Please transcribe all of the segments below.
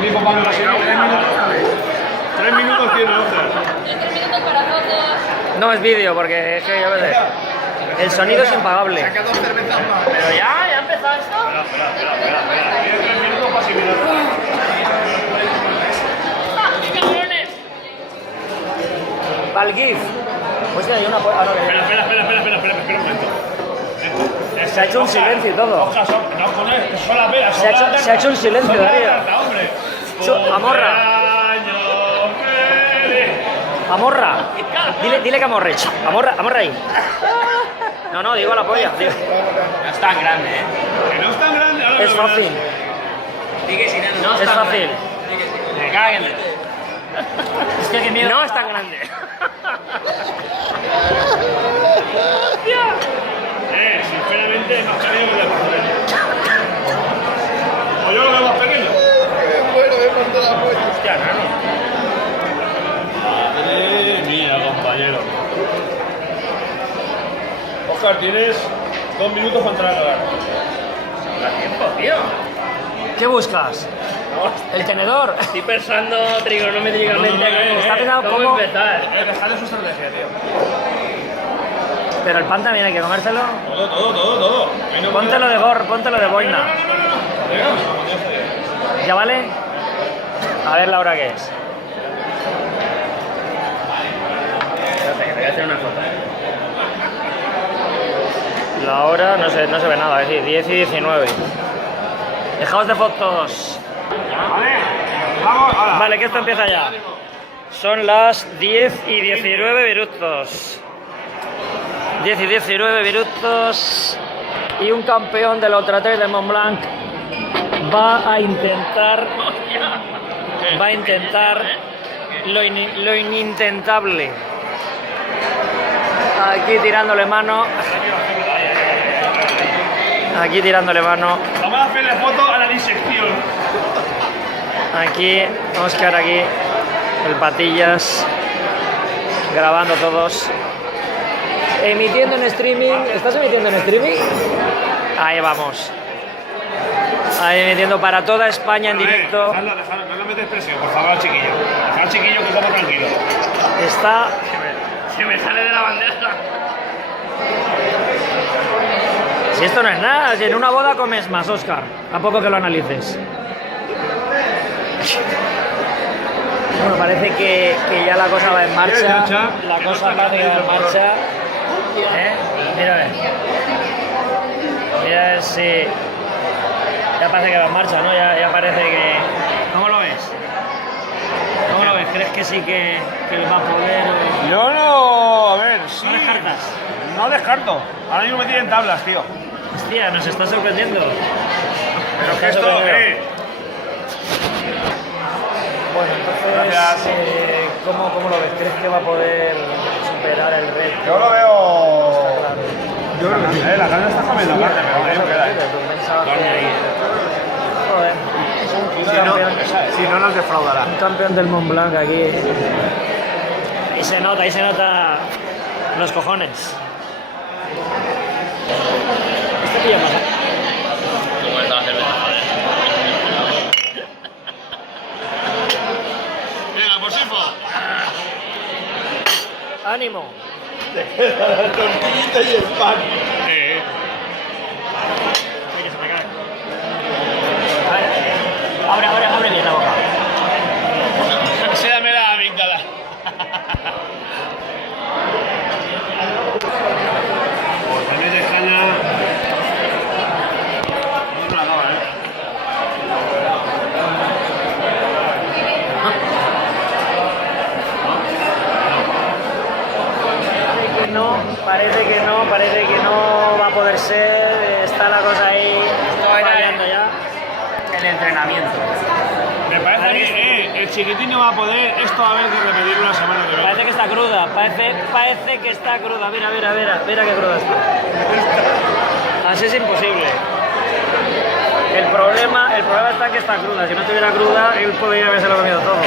tiempo para la serie. 3 minutos tiene otra. 3 minutos para fotos. No es vídeo porque es que ya ves. El sonido es impagable. Saca 2 cervezas más. Pero ya ha empezado esto. Espera. Tiene 3 minutos para asimilar. ¡Qué cabrones! Para el GIF. Hostia, hay una. Ah, no, Espera un momento. se ha hecho un silencio y todo. Hojas, no, con él, son las velas. Se ha hecho un silencio, Darío. Amorra. Amorra. Dile que amorre. Amorra ahí. No, digo la polla. Digo. No es tan grande, ¿eh? Que no es tan grande. Ahora Es lo verás. fácil. No Es fácil. Me caguen. Hostia, qué miedo. No es tan grande. Sinceramente, más pequeño que la pasarela. O yo lo veo más pequeño. Bueno, me falta la puerta. Hostia, nano. Madre mía, compañero. Oscar, tienes 2 minutos para entrar a cagar. Da tiempo, tío. ¿Qué buscas? ¿El tenedor? Estoy pensando trigonométricamente está pensando cómo cómo- empezar. Dejarle su estrategia, tío. Pero el pan también hay que comérselo. Todo. Ahí no Póntelo de gorro, póntelo de boina. ¿Ya vale? A ver la hora que es. Espérate, que te voy a hacer una foto. La hora no se ve nada, es decir, 10 y 19. Dejaos de fotos. Vale, vamos, ahora. Vale, que esto empieza ya. Son las 10 y 19 minutos. 10 y 19 minutos. Y un campeón del Ultra Trail de Mont Blanc va a intentar lo inintentable. Aquí tirándole mano. Vamos a hacerle foto a la disección. Aquí, Óscar, aquí, el Patillas, grabando todos. Emitiendo en streaming. ¿Estás emitiendo en streaming? Ahí vamos. Ahí emitiendo para toda España en directo. Dejadlo, no le metes presión, por favor, al chiquillo. Dejad al chiquillo que coma tranquilo. Está. Se me sale de la bandeja. Si esto no es nada, si en una boda comes más, Óscar. A poco que lo analices. Bueno, parece que ya la cosa va en marcha. La cosa parece que va en marcha. Mira a ver. Mira a ver si. Ya parece que va en marcha, ¿no? Ya parece que. ¿Cómo lo ves? ¿Cómo lo ves? ¿Crees que sí que va a poder? Yo no. A ver, sí. ¿No descartas? No descarto. Ahora mismo me tienen tablas, tío. Hostia, nos está sorprendiendo. Pero que esto, Bueno, entonces, Gracias. ¿cómo lo ves? ¿Crees que va a poder superar el reto? Yo lo veo. Claro. Yo creo que sí. La carne está comiendo aparte, pero ahí no queda. Joder. Si no nos defraudará. Un campeón del Mont Blanc aquí. Ahí se nota los cojones. Este pillo más. ¿Cómo está la cerveza? Venga, por Sifo. ¡Ánimo! La tortillita y el pan. Ay, que se me cae. Abre bien la boca. Sédame la amígdala. Pues también de caña. No la acaba, Parece que no va a poder ser. Está la cosa ahí fallando ya. El entrenamiento. Me parece a mí, el chiquitín no va a poder. Esto va a haber que repetirlo la semana que viene. Parece que está cruda, parece que está cruda. Mira qué cruda está. Así es imposible. El problema está en que está cruda. Si no estuviera cruda, él podría haberse lo comido todo.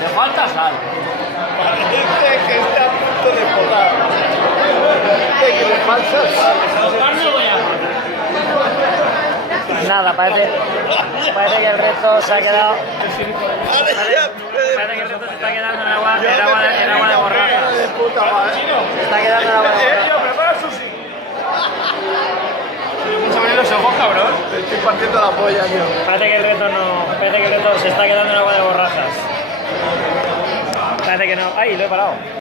Le falta sal. Parece que está a punto de explotar. Parece que le falta sal. No voy a Nada, parece que el resto se ha quedado. Ahora ya puede. Parece que el resto se está quedando en agua de borrajas. De puta madre. Se está quedando en agua de borrajas. prepara sushi. Vamos a abrir los ojos, cabrón. Me estoy partiendo la polla, tío. Parece que el reto no. Parece que el reto se está quedando en agua de borrajas. Parece que no. ¡Ay, lo he parado!